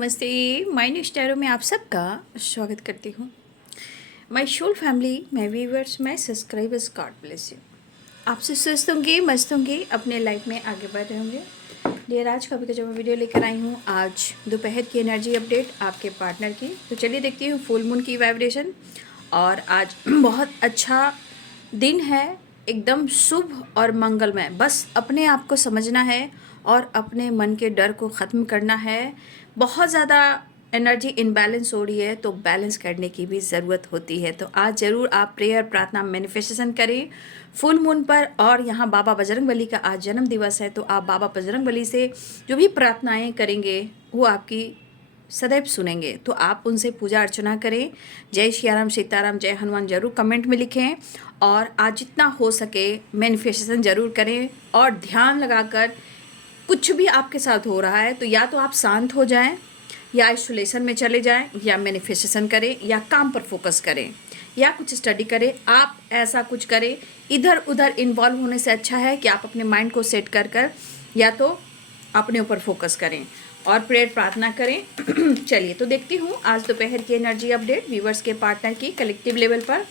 नमस्ते। My new स्टारो में आप सबका स्वागत करती हूँ। My soul family, my viewers, my subscribers, God bless you. आपसे स्वस्थ होंगे, मस्त होंगे, अपने लाइफ में आगे बढ़ रहे होंगे। डियर, आज का जो मैं वीडियो लेकर आई हूँ, आज दोपहर की एनर्जी अपडेट आपके पार्टनर की। तो चलिए देखती हूँ फुल मून की वाइब्रेशन। और आज बहुत अच्छा दिन है, एकदम शुभ और मंगलमय। बस अपने आप को समझना है और अपने मन के डर को ख़त्म करना है। बहुत ज़्यादा एनर्जी इनबैलेंस हो रही है, तो बैलेंस करने की भी ज़रूरत होती है। तो आज ज़रूर आप प्रेयर, प्रार्थना, मैनिफेस्टेशन करें फुल मून पर। और यहाँ बाबा बजरंगबली का आज जन्म दिवस है, तो आप बाबा बजरंगबली से जो भी प्रार्थनाएं करेंगे वो आपकी सदैव सुनेंगे। तो आप उनसे पूजा अर्चना करें। जय सियाराम, सीताराम, जय हनुमान ज़रूर कमेंट में लिखें। और आज जितना हो सके मैनिफेस्टेशन ज़रूर करें। और ध्यान लगाकर कुछ भी आपके साथ हो रहा है तो या तो आप शांत हो जाएं, या आइसोलेशन में चले जाएं, या मैनिफेस्टेशन करें, या काम पर फोकस करें, या कुछ स्टडी करें। आप ऐसा कुछ करें। इधर उधर इन्वॉल्व होने से अच्छा है कि आप अपने माइंड को सेट कर या तो अपने ऊपर फोकस करें और प्रेयर प्रार्थना करें। चलिए तो देखती हूँ आज दोपहर की एनर्जी अपडेट व्यूवर्स के पार्टनर की कलेक्टिव लेवल पर।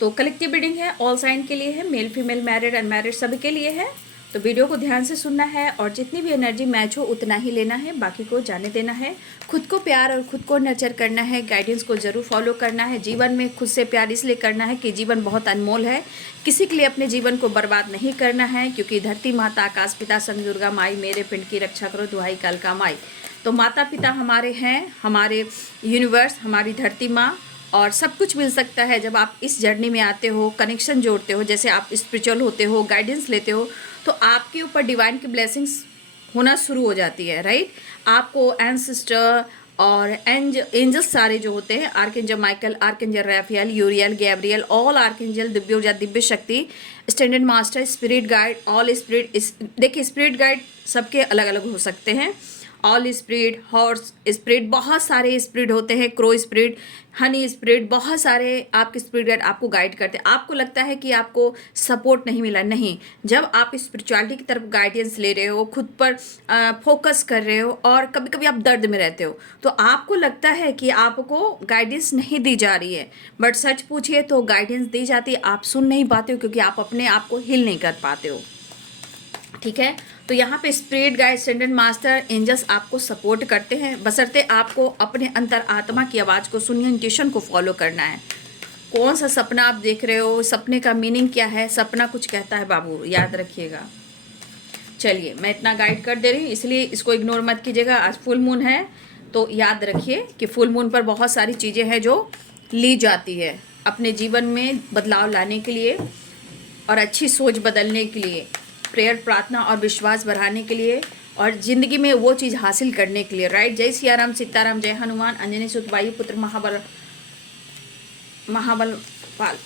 तो कलेक्टिव रीडिंग है, ऑल साइन के लिए है, मेल फीमेल, मैरिड अनमैरिड सभी के लिए है। तो वीडियो को ध्यान से सुनना है और जितनी भी एनर्जी मैच हो उतना ही लेना है, बाकी को जाने देना है। खुद को प्यार और खुद को नर्चर करना है, गाइडेंस को ज़रूर फॉलो करना है। जीवन में खुद से प्यार इसलिए करना है कि जीवन बहुत अनमोल है। किसी के लिए अपने जीवन को बर्बाद नहीं करना है, क्योंकि धरती माता, आकाश पिता, संग दुर्गा माई, मेरे पिंड की रक्षा करो, दुहाई कालका माई। तो माता पिता हमारे हैं, हमारे यूनिवर्स, हमारी धरती माँ। और सब कुछ मिल सकता है जब आप इस जर्नी में आते हो, कनेक्शन जोड़ते हो, जैसे आप स्पिरिचुअल होते हो, गाइडेंस लेते हो, तो आपके ऊपर डिवाइन की ब्लेसिंग्स होना शुरू हो जाती है, राइट। आपको एंसेस्टर और एंजल्स सारे जो होते हैं, archangel Michael, archangel Rafale, यूरियल, Gabriel, all archangel, Divya ऊर्जा, दिव्य शक्ति, standard master, spirit guide, all spirit. देखिए स्पिरिट गाइड सबके अलग अलग हो सकते हैं। ऑल स्पिरिट, हॉर्स स्पिरिट, बहुत सारे स्पिरिट होते हैं, क्रो स्पिरिट, हनी स्पिरिट, बहुत सारे आपके स्पिरिट गाइड आपको गाइड करते हैं। आपको लगता है कि आपको सपोर्ट नहीं मिला, नहीं। जब आप स्पिरिचुअलिटी की तरफ गाइडेंस ले रहे हो, खुद पर फोकस कर रहे हो, और कभी कभी आप दर्द में रहते हो, तो आपको लगता है कि आपको गाइडेंस नहीं दी जा रही है। बट सच पूछिए तो गाइडेंस दी जाती है, आप सुन नहीं पाते हो क्योंकि आप अपने आप को हील नहीं कर पाते हो, ठीक है। तो यहाँ पे spirit guide, standard master, angels आपको सपोर्ट करते हैं, बशर्ते आपको अपने अंतर आत्मा की आवाज़ को सुनिए, इंट्यूशन को फॉलो करना है। कौन सा सपना आप देख रहे हो, सपने का मीनिंग क्या है, सपना कुछ कहता है बाबू, याद रखिएगा। चलिए मैं इतना गाइड कर दे रही हूँ, इसलिए इसको इग्नोर मत कीजिएगा। आज फुल मून है, तो याद रखिए कि फुल मून पर बहुत सारी चीज़ें हैं जो ली जाती है अपने जीवन में बदलाव लाने के लिए और अच्छी सोच बदलने के लिए, प्रेयर, प्रार्थना और विश्वास बढ़ाने के लिए, और ज़िंदगी में वो चीज़ हासिल करने के लिए, राइट। जय सियाराम, सीताराम, जय हनुमान, अंजनी सुत वायुपुत्र महाबल पाल।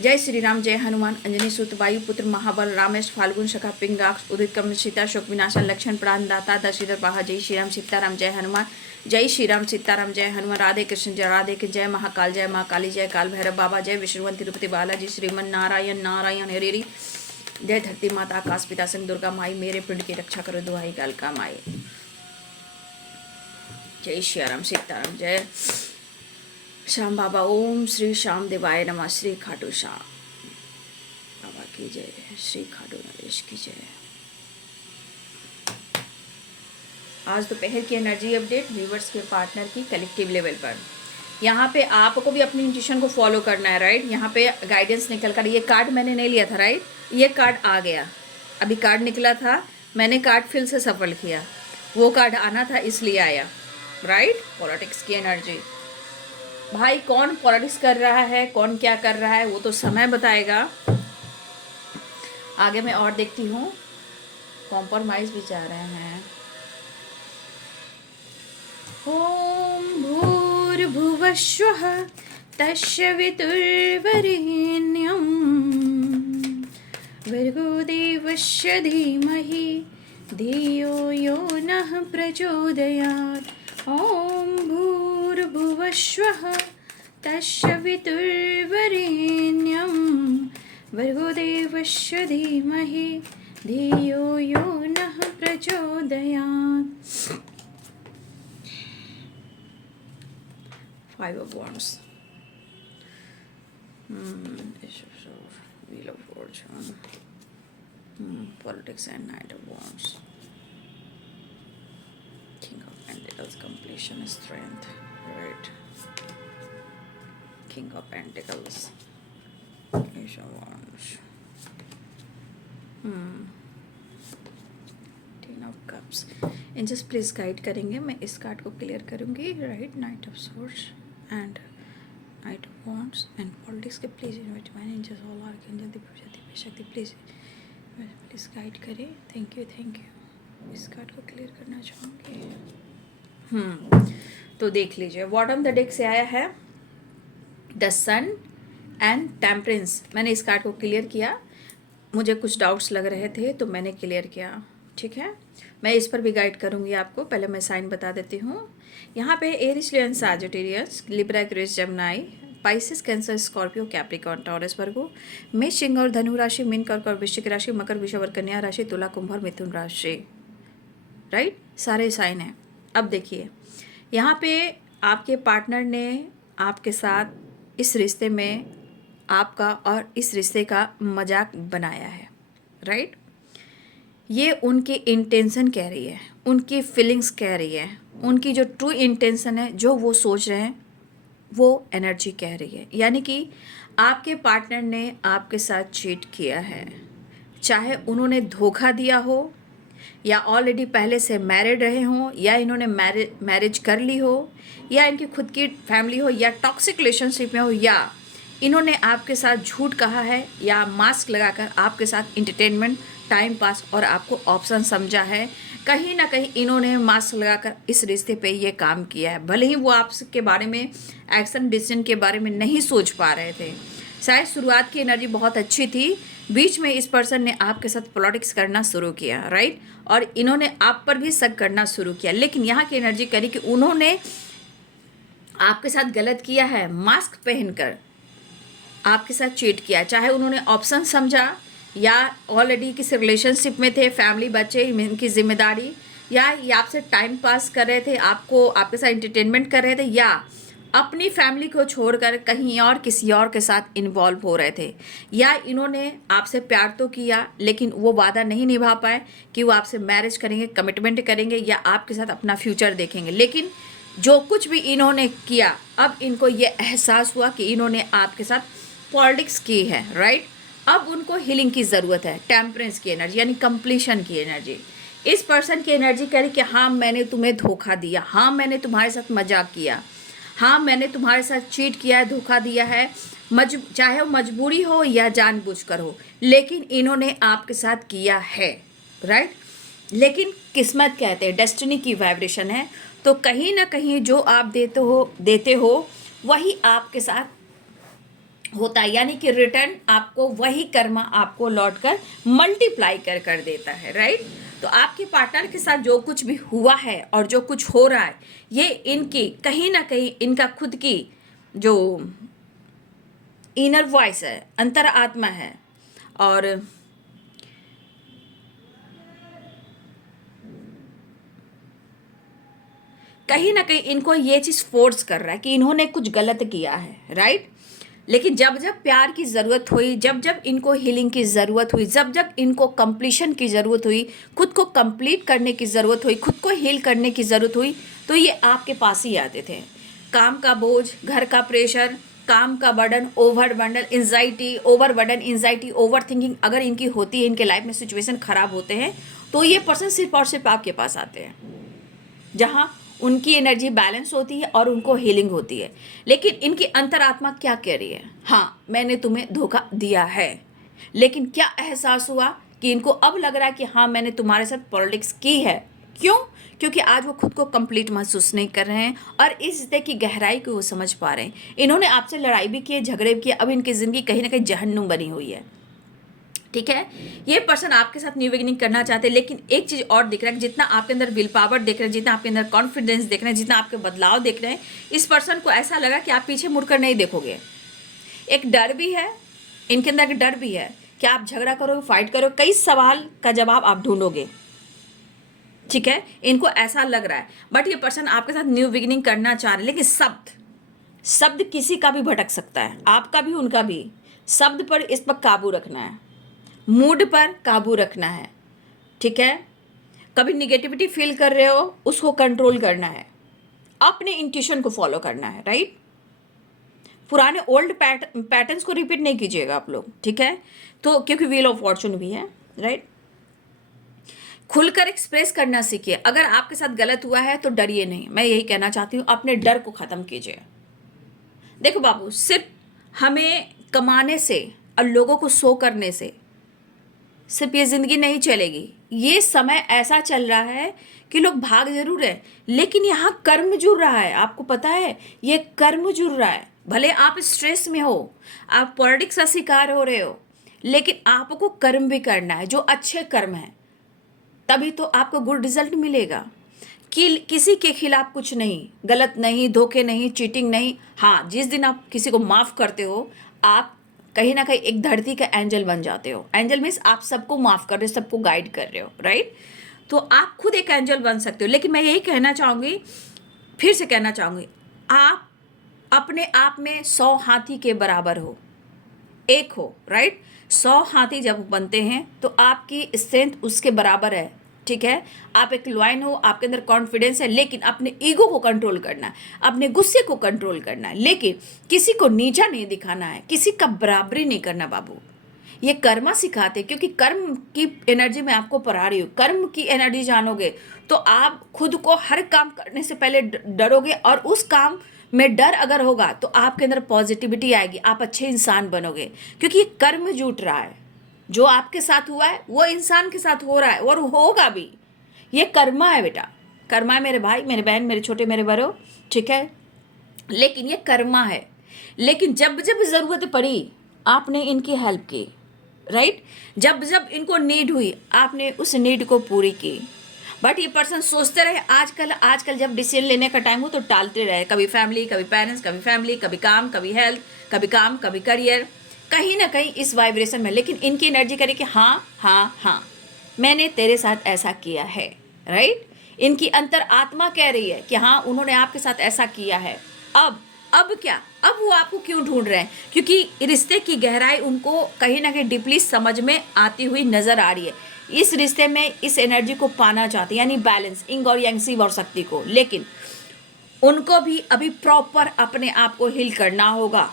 जय श्री राम, जय हनुमान, अंजनी सुत वायुपुत्र महाबल, रामेश फाल्गुन शका पिंगाक्ष, उदित कम सीता, शोक विनाशन, लक्षण प्राण दाता, दशरथ पाहा। जय श्री राम, सीताराम, जय हनुमान, जय श्री राम, सीताराम, जय हनुमान। राधे कृष्ण, जय राधे कृष्ण, जय महाकाल, जय महाकाली, जय काल भैरव बाबा, जय विष्णुवंत तिरुपति बालाजी, श्रीमन नारायण नारायण हरेरी। जय धरती माता, आकाश पिता, संग दुर्गा माई, मेरे पिंड की रक्षा करो, दुहाई कालका माई। जय श्याराम, सीताराम, जय श्याम बाबा। ओम श्री श्याम देवाय नमः। श्री खाटू श्याम बाबा की जय, श्री खाटू नरेश की जय। आज दोपहर की एनर्जी अपडेट व्यूवर्स के पार्टनर की कलेक्टिव लेवल पर। यहाँ पे आपको भी अपनी इंट्यूशन को फॉलो करना है, राइट। यहाँ पे गाइडेंस निकल कर, ये कार्ड मैंने नहीं लिया था, राइट, ये कार्ड आ गया, अभी कार्ड निकला था, मैंने कार्ड फिल से सफल किया, वो कार्ड आना था इसलिए आया, राइट। पॉलिटिक्स की एनर्जी, भाई कौन पॉलिटिक्स कर रहा है, कौन क्या कर रहा है, वो तो समय बताएगा। आगे मैं और देखती हूँ, कॉम्प्रोमाइज भी चाह रहे हैं। ओम भूर्भुवस्वः तस्य वितुर्वरेण्यं भर्गो देवस्य धीमहि धियो यो नः प्रचोदयात्। ओम भूर्भुवस्वः तस्य वितुर्वरेण्यं भर्गो देवस्य धीमहि धियो यो नः प्रचोदयात्। 5 of Wands. Issues of Wheel of Fortune. Politics and Knight of Wands. King of Pentacles, completion, strength, right? King of Pentacles, Ace of Wands. Ten of Cups. Angels please guide करेंगे. मैं इस कार्ड को clear करूँगी. Right, knight of swords and knight of wands and politics के please invite my angels all archangel दिव्य शक्ति please guide करें. Thank you. इस कार्ड को क्लियर करना चाहूँगी. तो देख लीजिए, बॉटम द डेक से आया है द सन एंड टेम्परेंस. मैंने इस कार्ड को क्लियर किया. मुझे कुछ डाउट्स लग रहे थे तो मैंने क्लियर किया. ठीक है, मैं इस पर भी गाइड करूँगी आपको. पहले मैं साइन बता देती हूँ. यहाँ पे Aries, Leo, Sagittarius, Libra, Aquarius, Gemini, Pisces, Cancer, Scorpio, Capricorn, Taurus, Virgo, मेष, सिंह और धनु राशि, मीन, कर्क और वृश्चिक राशि, मकर, वृषभ और कन्या राशि, तुला, कुंभ और मिथुन राशि. राइट, सारे साइन हैं. अब देखिए, यहाँ पे आपके पार्टनर ने आपके साथ इस रिश्ते में आपका और इस रिश्ते का मजाक बनाया है. राइट, ये उनकी इंटेंशन कह रही है, उनकी फीलिंग्स कह रही है, उनकी जो ट्रू इंटेंशन है, जो वो सोच रहे हैं, वो एनर्जी कह रही है. यानी कि आपके पार्टनर ने आपके साथ चीट किया है. चाहे उन्होंने धोखा दिया हो, या ऑलरेडी पहले से मैरिड रहे हों, या इन्होंने मैरिज कर ली हो, या इनकी खुद की फैमिली हो, या टॉक्सिक रिलेशनशिप में हो, या इन्होंने आपके साथ झूठ कहा है, या मास्क लगाकर आपके साथ इंटरटेनमेंट, टाइम पास और आपको ऑप्शन समझा है. कहीं ना कहीं इन्होंने मास्क लगाकर इस रिश्ते पे ये काम किया है. भले ही वो आपके बारे में, एक्शन डिसीजन के बारे में नहीं सोच पा रहे थे. शायद शुरुआत की एनर्जी बहुत अच्छी थी, बीच में इस पर्सन ने आपके साथ पॉलिटिक्स करना शुरू किया. राइट, और इन्होंने आप पर भी शक करना शुरू किया. लेकिन यहाँ की एनर्जी करी कि उन्होंने आपके साथ गलत किया है. मास्क पहनकर आपके साथ चीट किया. चाहे उन्होंने ऑप्शन समझा, या ऑलरेडी किसी रिलेशनशिप में थे, फैमिली, बच्चे, इनकी जिम्मेदारी, या ये आपसे टाइम पास कर रहे थे, आपके साथ एंटरटेनमेंट कर रहे थे, या अपनी फैमिली को छोड़कर कहीं और किसी और के साथ इन्वॉल्व हो रहे थे. या इन्होंने आपसे प्यार तो किया, लेकिन वो वादा नहीं निभा पाए कि वो आपसे मैरिज करेंगे, कमिटमेंट करेंगे, या आपके साथ अपना फ्यूचर देखेंगे. लेकिन जो कुछ भी इन्होंने किया, अब इनको ये एहसास हुआ कि इन्होंने आपके साथ पॉलिटिक्स की है. राइट, अब उनको हीलिंग की ज़रूरत है. टेम्परेंस की एनर्जी यानी कंप्लीशन की एनर्जी. इस पर्सन की एनर्जी कह रही कि हाँ, मैंने तुम्हें धोखा दिया, हाँ मैंने तुम्हारे साथ मजाक किया, हाँ मैंने तुम्हारे साथ चीट किया है, धोखा दिया है. चाहे वो मजबूरी हो या जानबूझकर हो, लेकिन इन्होंने आपके साथ किया है. राइट, लेकिन किस्मत कहते हैं, डेस्टिनी की वाइब्रेशन है. तो कहीं ना कहीं जो आप देते हो वही आपके साथ होता है. यानी कि रिटर्न आपको वही कर्मा आपको लौट कर मल्टीप्लाई कर देता है. राइट, तो आपके पार्टनर के साथ जो कुछ भी हुआ है और जो कुछ हो रहा है, ये इनकी कहीं ना कहीं इनका खुद की जो इनर वॉइस है, अंतर आत्मा है, और कहीं ना कहीं इनको ये चीज़ फोर्स कर रहा है कि इन्होंने कुछ गलत किया है. राइट, लेकिन जब जब प्यार की ज़रूरत हुई, जब जब इनको हीलिंग की ज़रूरत हुई, जब जब इनको कंप्लीशन की ज़रूरत हुई, खुद को कंप्लीट करने की ज़रूरत हुई, खुद को हील करने की ज़रूरत हुई, तो ये आपके पास ही आते थे. काम का बोझ, घर का प्रेशर, काम का burden, over burden, anxiety, over thinking अगर इनकी होती है, इनके लाइफ में सिचुएशन ख़राब होते हैं, तो ये पर्सन सिर्फ और सिर्फ आपके पास आते हैं, जहाँ उनकी एनर्जी बैलेंस होती है और उनको हीलिंग होती है. लेकिन इनकी अंतरात्मा क्या कह रही है? हाँ, मैंने तुम्हें धोखा दिया है. लेकिन क्या एहसास हुआ कि इनको अब लग रहा है कि हाँ, मैंने तुम्हारे साथ पॉलिटिक्स की है. क्यों? क्योंकि आज वो खुद को कंप्लीट महसूस नहीं कर रहे हैं और इस रिश्ते की गहराई को वो समझ पा रहे हैं. इन्होंने आपसे लड़ाई भी की है, झगड़े भी किए. अब इनकी ज़िंदगी कहीं ना कहीं जहन्नुम बनी हुई है. ठीक है, ये पर्सन आपके साथ न्यू बिगिनिंग करना चाहते हैं. लेकिन एक चीज़ और दिख रहा है, जितना आपके अंदर विल पावर देख रहे हैं, जितना आपके अंदर कॉन्फिडेंस देख रहे हैं, जितना आपके बदलाव देख रहे हैं, इस पर्सन को ऐसा लगा कि आप पीछे मुड़कर नहीं देखोगे. एक डर भी है इनके अंदर, एक डर भी है कि आप झगड़ा करोगे, फाइट करोगे, कई सवाल का जवाब आप ढूंढोगे. ठीक है, इनको ऐसा लग रहा है. बट ये पर्सन आपके साथ न्यू बिगिनिंग करना चाह रहे हैं, लेकिन शब्द किसी का भी भटक सकता है, आपका भी उनका भी। शब्द पर इस पर काबू रखना है, मूड पर काबू रखना है, ठीक है। कभी निगेटिविटी फील कर रहे हो, उसको कंट्रोल करना है, अपने इंट्यूशन को फॉलो करना है, राइट। पुराने ओल्ड पैटर्न्स को रिपीट नहीं कीजिएगा आप लोग, ठीक है। तो क्योंकि व्हील ऑफ फॉर्चून भी है, राइट। खुलकर एक्सप्रेस करना सीखिए। अगर आपके साथ गलत हुआ है तो डरिए नहीं, मैं यही कहना चाहती हूँ, अपने डर को ख़त्म कीजिए। देखो बाबू, सिर्फ हमें कमाने से और लोगों को शो करने से सिर्फ ये ज़िंदगी नहीं चलेगी। ये समय ऐसा चल रहा है कि लोग भाग जरूर रहे, लेकिन यहाँ कर्म जुड़ रहा है। आपको पता है, ये कर्म जुड़ रहा है। भले आप स्ट्रेस में हो, आप पॉलिटिक्स का शिकार हो रहे हो, लेकिन आपको कर्म भी करना है, जो अच्छे कर्म हैं, तभी तो आपको गुड रिजल्ट मिलेगा। कि किसी के खिलाफ कुछ नहीं, गलत नहीं, धोखे नहीं, चीटिंग नहीं। हाँ, जिस दिन आप किसी को माफ़ करते हो, आप कहीं ना कहीं एक धरती का एंजल बन जाते हो। एंजल मीन्स आप सबको माफ़ कर रहे हो, सबको गाइड कर रहे हो, राइट। तो आप खुद एक एंजल बन सकते हो। लेकिन मैं यही कहना चाहूँगी, फिर से कहना चाहूँगी, आप अपने आप में 100 हाथी के बराबर हो, एक हो, राइट। 100 हाथी जब बनते हैं तो आपकी स्ट्रेंथ उसके बराबर है, ठीक है। आप एक लॉयन हो, आपके अंदर कॉन्फिडेंस है, लेकिन अपने ईगो को कंट्रोल करना है, अपने गुस्से को कंट्रोल करना है, लेकिन किसी को नीचा नहीं दिखाना है, किसी का बराबरी नहीं करना बाबू। ये कर्मा सिखाते, क्योंकि कर्म की एनर्जी मैं आपको पढ़ा रही हूँ। कर्म की एनर्जी जानोगे तो आप खुद को हर काम करने से पहले डरोगे, और उस काम में डर अगर होगा तो आपके अंदर पॉजिटिविटी आएगी, आप अच्छे इंसान बनोगे, क्योंकि ये कर्म जुट रहा है। जो आपके साथ हुआ है वो इंसान के साथ हो रहा है और होगा भी। ये कर्मा है बेटा, कर्मा है मेरे भाई, मेरे बहन, मेरे छोटे, मेरे बड़ों, ठीक है। लेकिन ये कर्मा है। लेकिन जब जब ज़रूरत पड़ी आपने इनकी हेल्प की, राइट। जब जब इनको नीड हुई आपने उस नीड को पूरी की। बट ये पर्सन सोचते रहे, आजकल जब डिसीजन लेने का टाइम हो तो टालते रहे, कभी फैमिली, कभी पेरेंट्स, कभी फैमिली, कभी काम, कभी हेल्थ, कभी काम, कभी करियर, कहीं ना कहीं इस वाइब्रेशन में। लेकिन इनकी एनर्जी करे कि हाँ हाँ हाँ, मैंने तेरे साथ ऐसा किया है, राइट। इनकी अंतर आत्मा कह रही है कि हाँ, उन्होंने आपके साथ ऐसा किया है। अब क्या, अब वो आपको क्यों ढूंढ रहे हैं? क्योंकि रिश्ते की गहराई उनको कहीं ना कहीं डीपली समझ में आती हुई नजर आ रही है। इस रिश्ते में इस एनर्जी को पाना चाहते हैं, यानी बैलेंस, इंग और yang, शिव और शक्ति को। लेकिन उनको भी अभी प्रॉपर अपने आप को हील करना होगा,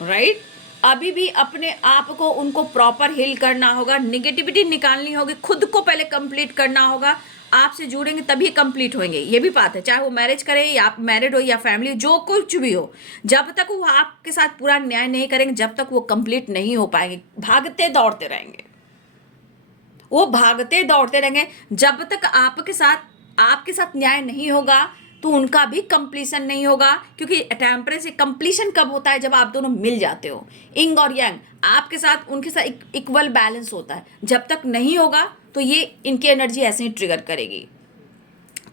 राइट। अभी भी अपने आप को उनको प्रॉपर हील करना होगा, निगेटिविटी निकालनी होगी, खुद को पहले कंप्लीट करना होगा। आपसे जुड़ेंगे तभी कंप्लीट होंगे, ये भी बात है। चाहे वो मैरिज करे या आप मैरिड हो या फैमिली, जो कुछ भी हो, जब तक वो आपके साथ पूरा न्याय नहीं करेंगे, जब तक वो कंप्लीट नहीं हो पाएंगे। भागते दौड़ते रहेंगे, वो भागते दौड़ते रहेंगे। जब तक आपके साथ न्याय नहीं होगा तो उनका भी कंप्लीशन नहीं होगा। क्योंकि टेम्परेंस से कंप्लीशन कब होता है? जब आप दोनों मिल जाते हो, इंग और यांग, आपके साथ उनके साथ इक्वल बैलेंस होता है। जब तक नहीं होगा तो ये इनकी एनर्जी ऐसे ही ट्रिगर करेगी।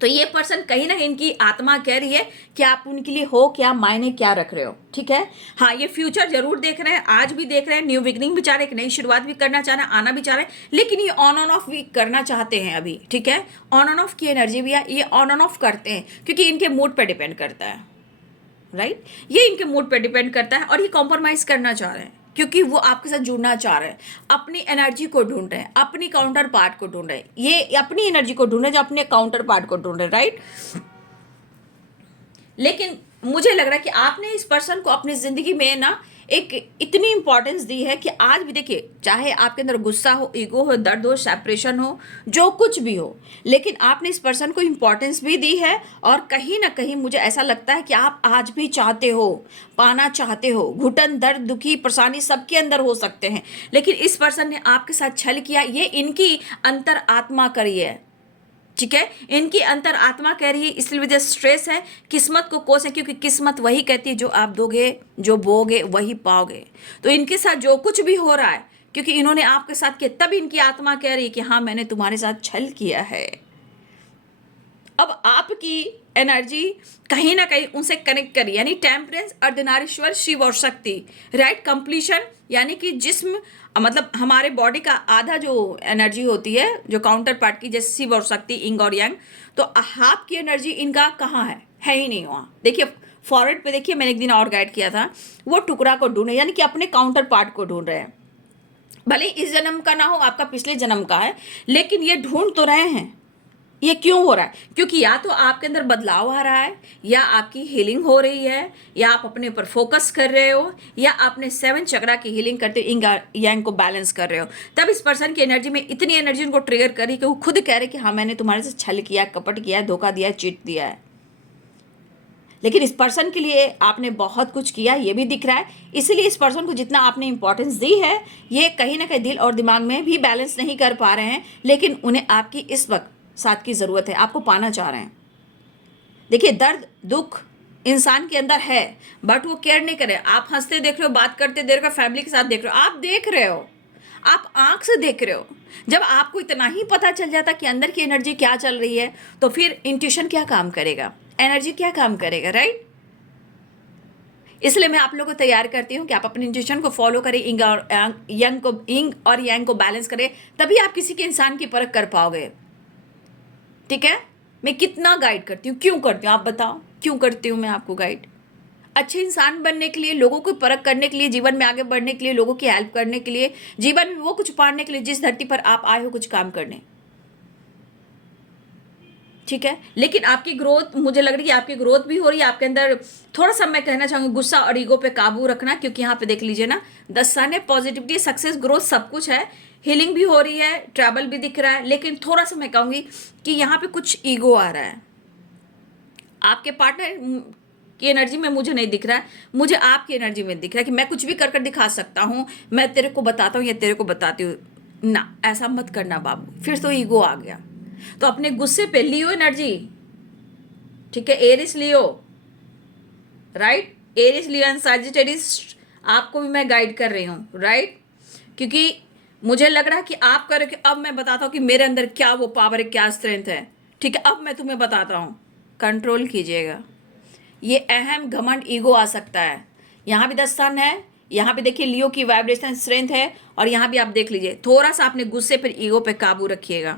तो ये पर्सन कहीं ना इनकी आत्मा कह रही है कि आप उनके लिए हो क्या, मायने क्या रख रहे हो, ठीक है। हाँ, ये फ्यूचर जरूर देख रहे हैं, आज भी देख रहे हैं, न्यू बिगनिंग भी चाह रहे हैं, एक नई शुरुआत भी करना चाह रहे हैं, आना भी चाह रहे हैं। लेकिन ये ऑन ऑन ऑफ भी करना चाहते हैं अभी, ठीक है। ऑन ऑन ऑफ की एनर्जी भी है, ये ऑन ऑन ऑफ करते हैं क्योंकि इनके मूड पर डिपेंड करता है, राइट। ये इनके मूड पर डिपेंड करता है, और ये कॉम्प्रोमाइज करना चाह रहे हैं क्योंकि वो आपके साथ जुड़ना चाह रहे हैं। अपनी एनर्जी को ढूंढ रहे हैं, अपनी काउंटर पार्ट को ढूंढ रहे हैं। ये अपनी एनर्जी को ढूंढ रहे हैं जो अपने काउंटर पार्ट को ढूंढ रहे हैं, राइट। लेकिन मुझे लग रहा है कि आपने इस पर्सन को अपनी ज़िंदगी में ना एक इतनी इंपॉर्टेंस दी है कि आज भी देखिए, चाहे आपके अंदर गुस्सा हो, ईगो हो, दर्द हो, सेपरेशन हो, जो कुछ भी हो, लेकिन आपने इस पर्सन को इंपॉर्टेंस भी दी है। और कहीं ना कहीं मुझे ऐसा लगता है कि आप आज भी चाहते हो, पाना चाहते हो। घुटन, दर्द, दुखी, परेशानी सबके अंदर हो सकते हैं, लेकिन इस पर्सन ने आपके साथ छल किया। ये इनकी अंतर आत्मा करी है, ठीक है। इनकी अंतर आत्मा कह रही है, इसलिए वजह स्ट्रेस है। किस्मत को कोस है, क्योंकि किस्मत वही कहती है जो आप दोगे, जो बोगे वही पाओगे। तो इनके साथ जो कुछ भी हो रहा है, क्योंकि इन्होंने आपके साथ किया, तब इनकी आत्मा कह रही है कि हाँ, मैंने तुम्हारे साथ छल किया है। अब आपकी एनर्जी कहीं ना कहीं उनसे कनेक्ट करी, यानी टेम्परेंस, अर्धनारीश्वर, शिव और शक्ति, राइट। कंप्लीशन, यानी कि जिस्म, मतलब हमारे बॉडी का आधा जो एनर्जी होती है, जो काउंटर पार्ट की, जैसे शिव और शक्ति, इंग और यांग। तो हाफ की एनर्जी इनका कहाँ है ही नहीं वहाँ। देखिए, फॉरहेड पे देखिए, मैंने एक दिन और गाइड किया था, वो टुकड़ा को ढूंढ, यानी कि अपने काउंटर पार्ट को ढूंढ रहे हैं। भले इस जन्म का ना हो, आपका पिछले जन्म का है, लेकिन ये ढूंढ तो रहे हैं। ये क्यों हो रहा है? क्योंकि या तो आपके अंदर बदलाव आ रहा है, या आपकी हीलिंग हो रही है, या आप अपने ऊपर फोकस कर रहे हो, या आपने 7 चक्रा की हीलिंग करते इंग यांग को बैलेंस कर रहे हो। तब इस पर्सन की एनर्जी में इतनी एनर्जी उनको ट्रिगर करी कि वो खुद कह रहे कि हाँ, मैंने तुम्हारे से छल किया, कपट किया, धोखा दिया, चीट दिया है। लेकिन इस पर्सन के लिए आपने बहुत कुछ किया, ये भी दिख रहा है। इसलिए इस पर्सन को जितना आपने इंपॉर्टेंस दी है, ये कहीं ना कहीं दिल और दिमाग में भी बैलेंस नहीं कर पा रहे हैं, लेकिन उन्हें आपकी इस वक्त साथ की ज़रूरत है, आपको पाना चाह रहे हैं। देखिए, दर्द दुख इंसान के अंदर है, बट वो केयर नहीं कर रहे। आप हंसते देख रहे हो, बात करते देख रहे हो, फैमिली के साथ देख रहे हो, आप देख रहे हो, आप आंख से देख रहे हो। जब आपको इतना ही पता चल जाता कि अंदर की एनर्जी क्या चल रही है, तो फिर इंट्यूशन क्या काम करेगा, एनर्जी क्या काम करेगा, राइट? इसलिए मैं आप लोगों को तैयार करती हूँ कि आप अपने इंट्यूशन को फॉलो करें, इंग और यांग को बैलेंस करें, तभी आप किसी के इंसान की परख कर पाओगे। ठीक है? मैं कितना गाइड करती हूँ, क्यों करती हूँ आप बताओ, क्यों करती हूँ मैं आपको गाइड? अच्छे इंसान बनने के लिए, लोगों को परख करने के लिए, जीवन में आगे बढ़ने के लिए, लोगों की हेल्प करने के लिए, जीवन में वो कुछ पाने के लिए जिस धरती पर आप आए हो कुछ काम करने। ठीक है? लेकिन आपकी ग्रोथ, मुझे लग रही है आपकी ग्रोथ भी हो रही है। आपके अंदर थोड़ा सा मैं कहना चाहूँगी गुस्सा और ईगो पे काबू रखना, क्योंकि यहाँ पे देख लीजिए ना, द सन है, पॉजिटिविटी, सक्सेस, ग्रोथ सब कुछ है, हीलिंग भी हो रही है, ट्रैवल भी दिख रहा है। लेकिन थोड़ा सा मैं कहूँगी कि यहाँ पे कुछ ईगो आ रहा है। आपके पार्टनर की एनर्जी में मुझे नहीं दिख रहा है, मुझे आपकी एनर्जी में दिख रहा है कि मैं कुछ भी कर कर दिखा सकता हूँ, मैं तेरे को बताता हूँ या तेरे को बताती हूँ। ना, ऐसा मत करना बाबू, फिर तो ईगो आ गया। तो अपने गुस्से पे लियो एनर्जी, ठीक है, Aries Leo, right? Aries Leo and Sagittarius आपको भी मैं गाइड कर रही हूँ, राइट? क्योंकि मुझे लग रहा है कि आप करो कि अब मैं बताता हूँ कि मेरे अंदर क्या वो पावर है, क्या स्ट्रेंथ है। ठीक है, अब मैं तुम्हें बताता हूँ, कंट्रोल कीजिएगा। ये अहम घमंड ईगो आ सकता है। यहाँ भी 10 सन है, यहाँ पे देखिए लियो की वाइब्रेशन स्ट्रेंथ है, और यहाँ भी आप देख लीजिए, थोड़ा सा अपने गुस्से पर ईगो पे काबू रखिएगा।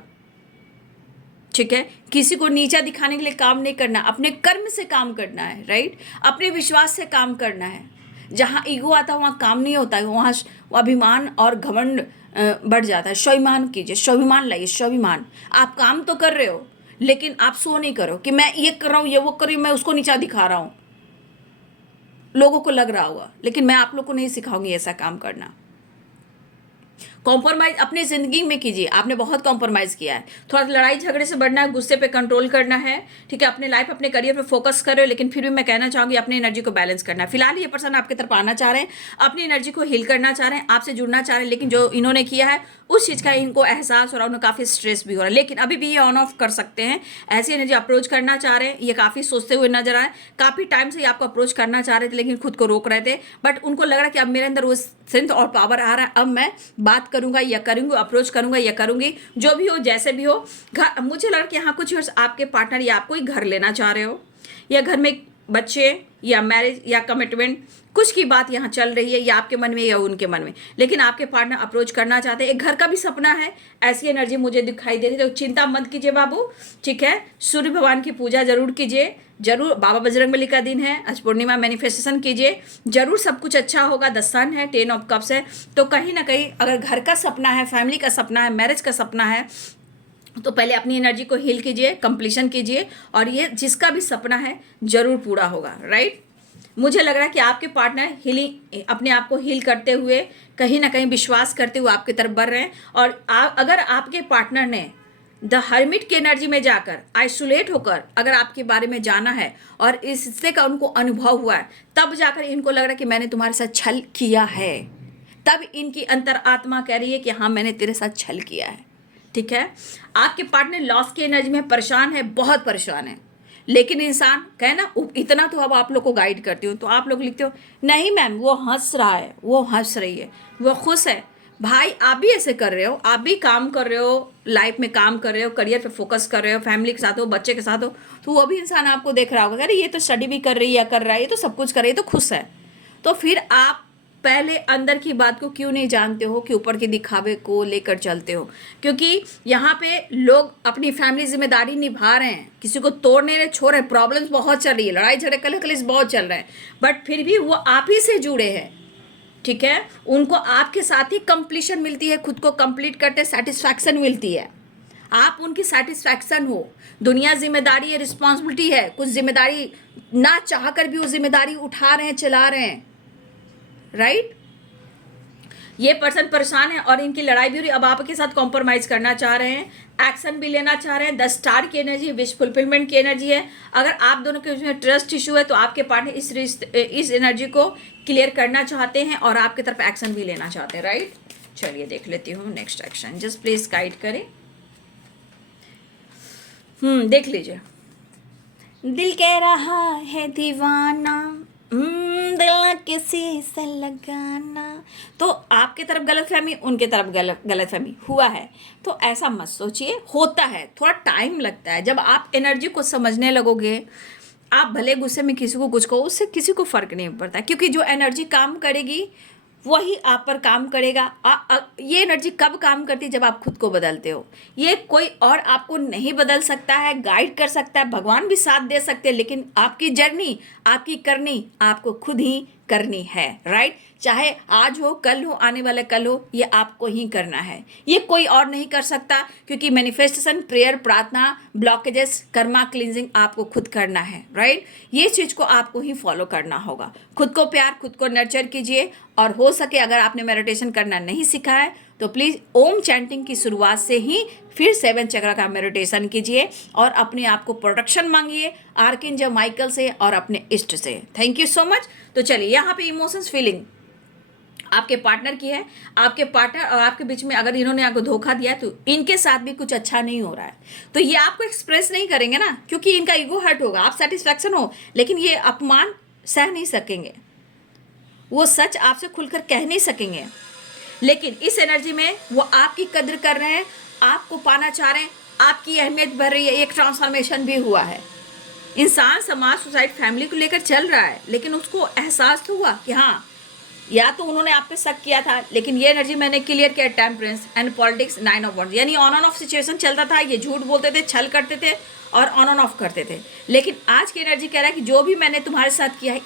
ठीक है? किसी को नीचा दिखाने के लिए काम नहीं करना, अपने कर्म से काम करना है, राइट? अपने विश्वास से काम करना है। जहाँ ईगो आता है वहाँ काम नहीं होता है, वहाँ अभिमान और घमंड बढ़ जाता है। स्वाभिमान कीजिए, स्वाभिमान लाइए, स्वाभिमान। आप काम तो कर रहे हो, लेकिन आप सो नहीं करो कि मैं ये कर रहा हूँ, ये वो कर रही हूँ, मैं उसको नीचा दिखा रहा हूँ। लोगों को लग रहा होगा, लेकिन मैं आप लोग को नहीं सिखाऊंगी ऐसा काम करना। कॉम्प्रोमाइज अपनी जिंदगी में कीजिए। आपने बहुत कॉम्प्रोमाइज किया है, थोड़ा लड़ाई झगड़े से बढ़ना है, गुस्से पे कंट्रोल करना है। ठीक है, अपने लाइफ अपने करियर पे फोकस कर रहे हो, लेकिन फिर भी मैं कहना चाहूंगी अपनी एनर्जी को बैलेंस करना है। फिलहाल ये पर्सन आपकी तरफ आना चाह रहे हैं, अपनी एनर्जी को हील करना चाह रहे हैं, आपसे जुड़ना चाह रहे हैं, लेकिन जो इन्होंने किया है उस चीज़ का इनको एहसास हो रहा है, उन्हें काफ़ी स्ट्रेस भी हो रहा है। लेकिन अभी भी ये ऑन ऑफ कर सकते हैं, ऐसी एनर्जी अप्रोच करना चाह रहे हैं। ये काफ़ी सोचते हुए नजर आए, काफ़ी टाइम से ये आपको अप्रोच करना चाह रहे थे, लेकिन खुद को रोक रहे थे। बट उनको लग रहा है कि अब मेरे अंदर वो स्ट्रेंथ और पावर आ रहा है, अब मैं बात करूंगा या करूंगी, अप्रोच करूंगा या करूंगी, जो भी हो जैसे भी हो। घर, मुझे लग रहा है कि यहाँ कुछ आपके पार्टनर या आपको ही घर लेना चाह रहे हो, या घर में बच्चे या मैरिज या कमिटमेंट, कुछ की बात यहाँ चल रही है, या आपके मन में या उनके मन में। लेकिन आपके पार्टनर अप्रोच करना चाहते हैं, एक घर का भी सपना है, ऐसी एनर्जी मुझे दिखाई दे रही है। तो चिंता मत कीजिए बाबू, ठीक है? सूर्य भगवान की पूजा जरूर कीजिए, जरूर। बाबा बजरंगबली का दिन है, आज पूर्णिमा, मैनिफेस्टेशन कीजिए, जरूर सब कुछ अच्छा होगा। 10 सन है, 10 ऑफ कप्स है, तो कहीं ना कहीं अगर घर का सपना है, फैमिली का सपना है, मैरिज का सपना है, तो पहले अपनी एनर्जी को हील कीजिए, कंप्लीशन कीजिए, और ये जिसका भी सपना है जरूर पूरा होगा, राइट? मुझे लग रहा है कि आपके पार्टनर हीलिंग, अपने आप को हील करते हुए, कहीं ना कहीं विश्वास करते हुए आपकी तरफ बढ़ रहे हैं। और अगर आपके पार्टनर ने द हर्मिट की एनर्जी में जाकर आइसोलेट होकर अगर आपके बारे में जाना है और इस हिस्से का उनको अनुभव हुआ है, तब जाकर इनको लग रहा है कि मैंने तुम्हारे साथ छल किया है, तब इनकी अंतरात्मा कह रही है कि हाँ, मैंने तेरे साथ छल किया है। ठीक है? आपके पार्टनर लॉस की एनर्जी में परेशान है, बहुत परेशान है, लेकिन इंसान कहे ना, इतना तो अब आप लोग को गाइड करती हूँ, तो आप लोग लिखते हो नहीं मैम, वो हंस रहा है, वो हंस रही है, वो खुश है। भाई, आप भी ऐसे कर रहे हो, आप भी काम कर रहे हो, लाइफ में काम कर रहे हो, करियर पे फोकस कर रहे हो, फैमिली के साथ हो, बच्चे के साथ हो, तो वो भी इंसान आपको देख रहा होगा, अरे ये तो स्टडी भी कर रही है, कर रहा है, ये तो सब कुछ कर रही है, तो खुश है। तो फिर आप पहले अंदर की बात को क्यों नहीं जानते हो कि ऊपर के दिखावे को लेकर चलते हो? क्योंकि यहाँ पे लोग अपनी फैमिली जिम्मेदारी निभा रहे हैं, किसी को तोड़ने नहीं छोड़ रहे, प्रॉब्लम्स बहुत चल रही है, लड़ाई झगड़े कलेश बहुत चल रहे हैं, बट फिर भी वो आप ही से जुड़े हैं। ठीक है, उनको आपके साथ ही कंप्लीशन मिलती है, खुद को कंप्लीट करते सेटिस्फैक्शन मिलती है, आप उनकी सेटिस्फैक्शन हो। दुनिया जिम्मेदारी है, रिस्पॉन्सिबिलिटी है, कुछ जिम्मेदारी ना चाह कर भी वो जिम्मेदारी उठा रहे हैं, चला रहे हैं, राइट। ये पर्सन परेशान है और इनकी लड़ाई भी हो रही, अब आपके साथ कॉम्प्रोमाइज करना चाह रहे हैं, एक्शन भी लेना चाह रहे हैं। 10 स्टार की एनर्जी, विश फुलफिलमेंट की एनर्जी है। अगर आप दोनों के बीच में ट्रस्ट इशू है तो आपके पार्टनर इस एनर्जी को क्लियर करना चाहते हैं और आपकी तरफ एक्शन भी लेना चाहते हैं, राइट। चलिए देख लेती हूँ next action, just please guide करें। देख लीजिए। दिल कह रहा है दीवाना, दिल किसी से लगाना। तो आपके तरफ गलतफहमी, उनके तरफ गलतफहमी हुआ है, तो ऐसा मत सोचिए, होता है, थोड़ा टाइम लगता है। जब आप एनर्जी को समझने लगोगे, आप भले गुस्से में किसी को कुछ कहो, उससे किसी को फर्क नहीं पड़ता, क्योंकि जो एनर्जी काम करेगी वही आप पर काम करेगा। ये एनर्जी कब काम करती है? जब आप खुद को बदलते हो। ये कोई और आपको नहीं बदल सकता है, गाइड कर सकता है, भगवान भी साथ दे सकते हैं, लेकिन आपकी जर्नी, आपकी करनी आपको खुद ही करनी है, राइट। चाहे आज हो, कल हो, आने वाला कल हो, ये आपको ही करना है, ये कोई और नहीं कर सकता, क्योंकि मैनिफेस्टेशन, प्रेयर, प्रार्थना, ब्लॉकेजेस, कर्मा क्लींजिंग आपको खुद करना है, राइट। ये चीज़ को आपको ही फॉलो करना होगा। खुद को प्यार, खुद को नर्चर कीजिए, और हो सके अगर आपने मेडिटेशन करना नहीं सीखा है तो प्लीज़ ओम चैंटिंग की शुरुआत से ही फिर 7 चक्र का मेडिटेशन कीजिए और अपने आप को प्रोटेक्शन मांगिए आर्कएंजल माइकल से और अपने इष्ट से। Thank you so much. तो चलिए, यहाँ पे इमोशंस, फीलिंग आपके पार्टनर की है। आपके पार्टनर और आपके बीच में अगर इन्होंने आपको धोखा दिया है तो इनके साथ भी कुछ अच्छा नहीं हो रहा है, तो ये आपको एक्सप्रेस नहीं करेंगे ना, क्योंकि इनका ईगो हर्ट होगा। आप सेटिस्फैक्शन हो, लेकिन ये अपमान सह नहीं सकेंगे, वो सच आपसे खुलकर कह नहीं सकेंगे। लेकिन इस एनर्जी में वो आपकी कद्र कर रहे हैं, आपको पाना चाह रहे हैं, आपकी अहमियत बढ़ रही है। एक ट्रांसफॉर्मेशन भी हुआ है। इंसान समाज, सोसाइटी, फैमिली को लेकर चल रहा है, लेकिन उसको एहसास तो हुआ कि हाँ, या तो उन्होंने आप पे शक किया था, लेकिन ये एनर्जी मैंने क्लियर किया। Temperance and politics, 9 of wands, यानी ऑन एंड ऑफ सिचुएशन चलता था। ये झूठ बोलते थे, छल करते थे और ऑन एंड ऑफ करते थे, लेकिन आज की एनर्जी कह रहा है कि जो भी मैंने तुम्हारे साथ किया है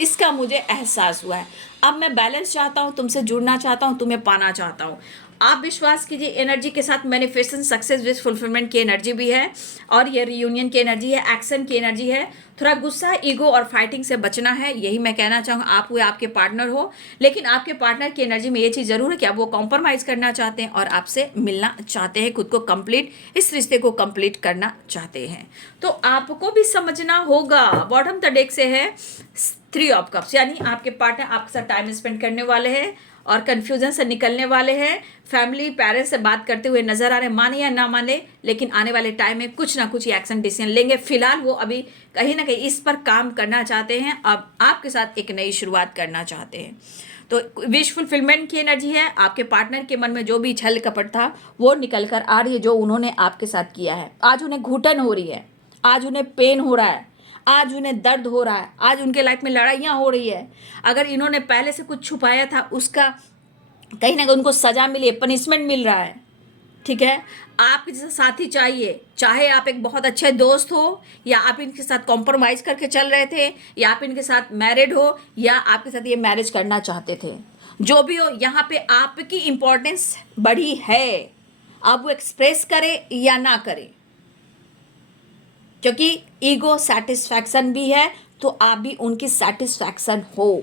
इसका मुझे एहसास हुआ है। अब मैं बैलेंस चाहता हूँ, तुमसे जुड़ना चाहता हूँ, तुम्हें पाना चाहता हूँ। आप विश्वास कीजिए, एनर्जी के साथ मैनिफेस्टेशन, सक्सेस, विश फुलफिलमेंट की एनर्जी भी है और ये रियूनियन की एनर्जी है, एक्शन की एनर्जी है। थोड़ा गुस्सा, ईगो और फाइटिंग से बचना है, यही मैं कहना चाहूँगा। आप हुए, आपके पार्टनर हो, लेकिन आपके पार्टनर की एनर्जी में ये चीज़ ज़रूर है कि आप वो कॉम्प्रोमाइज़ करना चाहते हैं और आपसे मिलना चाहते हैं, खुद को कंप्लीट, इस रिश्ते को कंप्लीट करना चाहते हैं। तो आपको भी समझना होगा। बॉटम द डेक से है 3 ऑफ कप्स, यानी आपके पार्टनर आपके साथ टाइम स्पेंड करने वाले हैं और कन्फ्यूजन से निकलने वाले हैं। फैमिली, पेरेंट्स से बात करते हुए नजर आ रहे हैं, माने या ना माने, लेकिन आने वाले टाइम में कुछ ना कुछ एक्शन डिसीजन लेंगे। फिलहाल वो अभी कहीं ना कहीं इस पर काम करना चाहते हैं, अब आपके साथ एक नई शुरुआत करना चाहते हैं। तो विश फुलफिलमेंट की एनर्जी है। आपके पार्टनर के मन में जो भी छल कपट था वो निकल कर आ रही है, जो उन्होंने आपके साथ किया है। आज उन्हें घुटन हो रही है, आज उन्हें पेन हो रहा है, आज उन्हें दर्द हो रहा है, आज उनके लाइफ में लड़ाइयाँ हो रही है। अगर इन्होंने पहले से कुछ छुपाया था, उसका कहीं ना कहीं उनको सज़ा मिली है, पनिशमेंट मिल रहा है। ठीक है, आपके जैसा साथी चाहिए, चाहे आप एक बहुत अच्छे दोस्त हो, या आप इनके साथ कॉम्प्रोमाइज करके चल रहे थे, या आप इनके साथ मैरिड हो, या आपके साथ ये मैरिज करना चाहते थे। जो भी हो, यहाँ पे आपकी इम्पोर्टेंस बढ़ी है। अब वो एक्सप्रेस करे या ना करे, क्योंकि ईगो सेटिस्फैक्शन भी है, तो आप भी उनकी सेटिस्फैक्शन हो,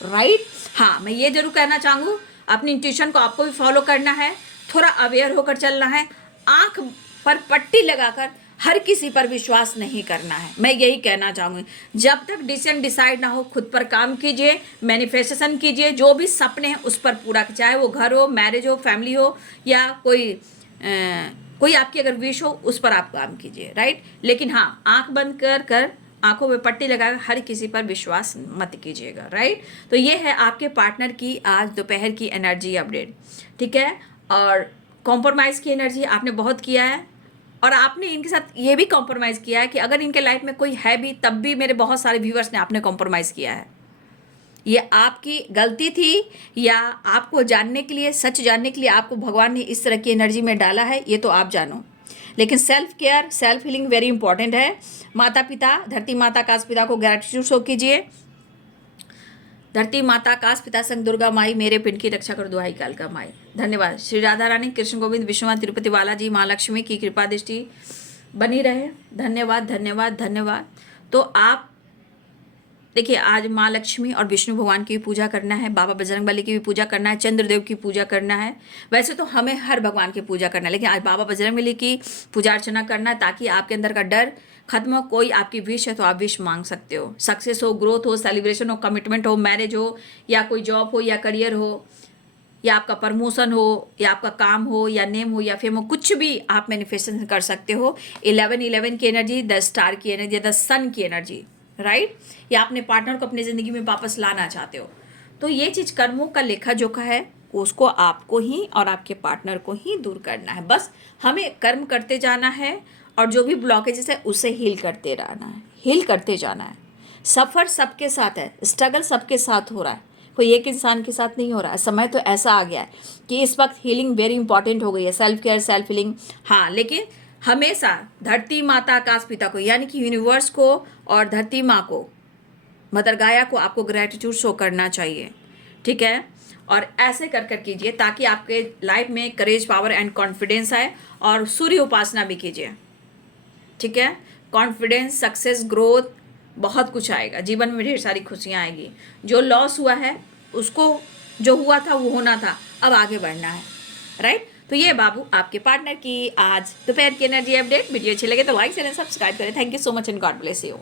राइट। हाँ, मैं ये जरूर कहना चाहूँगी, अपनी इंट्यूशन को आपको भी फॉलो करना है, थोड़ा अवेयर होकर चलना है। आंख पर पट्टी लगाकर हर किसी पर विश्वास नहीं करना है, मैं यही कहना चाहूँगी। जब तक डिसीजन डिसाइड ना हो, खुद पर काम कीजिए, मैनिफेस्टेशन कीजिए, जो भी सपने हैं उस पर पूरा, चाहे वो घर हो, मैरिज हो, फैमिली हो, या कोई आपकी अगर विश हो, उस पर आप काम कीजिए, राइट। लेकिन हाँ, आंख बंद कर आंखों में पट्टी लगाकर हर किसी पर विश्वास मत कीजिएगा, राइट। तो ये है आपके पार्टनर की आज दोपहर की एनर्जी अपडेट, ठीक है। और कॉम्प्रोमाइज़ की एनर्जी आपने बहुत किया है, और आपने इनके साथ ये भी कॉम्प्रोमाइज़ किया है कि अगर इनके लाइफ में कोई है भी, तब भी मेरे बहुत सारे व्यूअर्स ने आपने कॉम्प्रोमाइज़ किया है। ये आपकी गलती थी या आपको जानने के लिए, सच जानने के लिए आपको भगवान ने इस तरह की एनर्जी में डाला है, ये तो आप जानो। लेकिन self care, self healing very important है। माता पिता, धरती माता आकाश पिता को ग्रैटिट्यूड शो कीजिए। धरती माता आकाश पिता संग दुर्गा माई, मेरे पिंड की रक्षा कर दुहाई कालका माई। धन्यवाद। श्री राधा रानी, कृष्ण गोविंद, विश्वनाथ, तिरुपति बालाजी, माँ लक्ष्मी की कृपा दृष्टि बनी रहे। धन्यवाद धन्यवाद धन्यवाद। तो आप देखिए, आज माँ लक्ष्मी और विष्णु भगवान की भी पूजा करना है, बाबा बजरंगबली की भी पूजा करना है, चंद्रदेव की पूजा करना है। वैसे तो हमें हर भगवान की पूजा करना है, लेकिन आज बाबा बजरंगबली की पूजा अर्चना करना है, ताकि आपके अंदर का डर खत्म हो। कोई आपकी विश है तो आप विश मांग सकते हो। सक्सेस हो, ग्रोथ हो, सेलिब्रेशन हो, कमिटमेंट हो, मैरिज हो, या कोई जॉब हो या करियर हो, या आपका प्रमोशन हो, या आपका काम हो, या नेम हो, या फेम हो, कुछ भी आप मैनिफेस्टेशन कर सकते हो। 11 की एनर्जी, द स्टार की एनर्जी, द सन की एनर्जी, राइट। या अपने पार्टनर को अपनी ज़िंदगी में वापस लाना चाहते हो, तो ये चीज़ कर्मों का लेखा जोखा है, उसको आपको ही और आपके पार्टनर को ही दूर करना है। बस हमें कर्म करते जाना है, और जो भी ब्लॉकेजेस है उसे हील करते रहना है, हील करते जाना है। सफ़र सबके साथ है, स्ट्रगल सबके साथ हो रहा है, कोई एक इंसान के साथ नहीं हो रहा है। समय तो ऐसा आ गया है कि इस वक्त हीलिंग वेरी इंपॉर्टेंट हो गई है, सेल्फ केयर, सेल्फ हीलिंग। हाँ, लेकिन हमेशा धरती माता आकाश पिता को, यानी कि यूनिवर्स को और धरती माँ को, मदर गाया को आपको ग्रैटिट्यूड शो करना चाहिए, ठीक है। और ऐसे कर कर कीजिए ताकि आपके लाइफ में करेज, पावर एंड कॉन्फिडेंस आए। और सूर्य उपासना भी कीजिए, ठीक है। कॉन्फिडेंस, सक्सेस, ग्रोथ, बहुत कुछ आएगा जीवन में, ढेर सारी खुशियाँ आएगी। जो लॉस हुआ है उसको, जो हुआ था वो होना था, अब आगे बढ़ना है, राइट। तो ये बाबू आपके पार्टनर की आज दोपहर की एनर्जी अपडेट। वीडियो अच्छी लगे तो लाइक शेयर एंड सब्सक्राइब करें। Thank you so much and God bless you.